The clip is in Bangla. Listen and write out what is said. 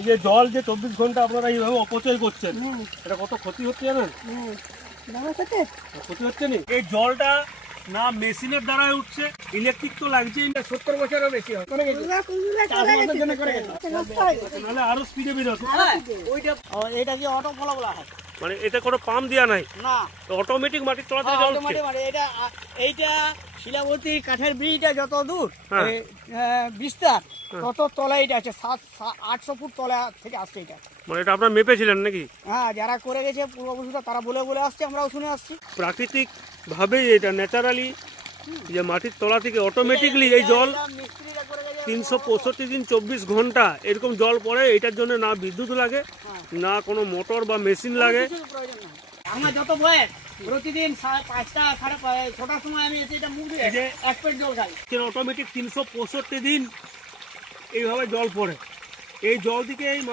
এই যে জল যে 24 ঘন্টা আপনারা এইভাবে অপচয় করছেন, এটা কত ক্ষতি হচ্ছে জানেন? ক্ষতি হচ্ছে না এই জলটা না মেশিনের দ্বারাই উঠছে, ইলেকট্রিক তো লাগছেই না। 70 বছরেরও বেশি হয়, নাহলে আরো স্পিডে বেরোতো। এটা কি অটো ফলা বলা হয়, মানে এটা কোনো পাম্প দেওয়া নাই, না অটোমেটিক মাটির তলা থেকে জল উঠছে। মানে এটা এইটা শিলাবতী কাঠের ব্রিজটা যত দূর হ্যাঁ। বিস্তার তত তলা এটা আছে, 800 ফুট তলা থেকে আসছে এটা। মানে এটা আপনারা মেপেছিলেন নাকি? হ্যাঁ, যারা করে গেছে পূর্বপুরুষরা তারা বলে বলে আসছে, আমরাও শুনে আসছি। প্রাকৃতিক ভাবেই এটা ন্যাচারালি যে মাটির তলা থেকে অটোমেটিকলি এই জল মিস্ত্রিরা করে গেছে 365 দিন 24 ঘন্টা এরকম জল পড়ে। এটার জন্য না বিদ্যুৎ লাগে, না কোনো মোটর বা মেশিন লাগে। কিছুর প্রয়োজন নাই। আমার যত বয়স প্রতিদিন 5টা 6টার সময় আমি এসে এটা মুখ দিয়ে এই যে 1 পেট জল খাই। অটোমেটিক 365 দিন এইভাবে জল পড়ে। এই জল থেকে এই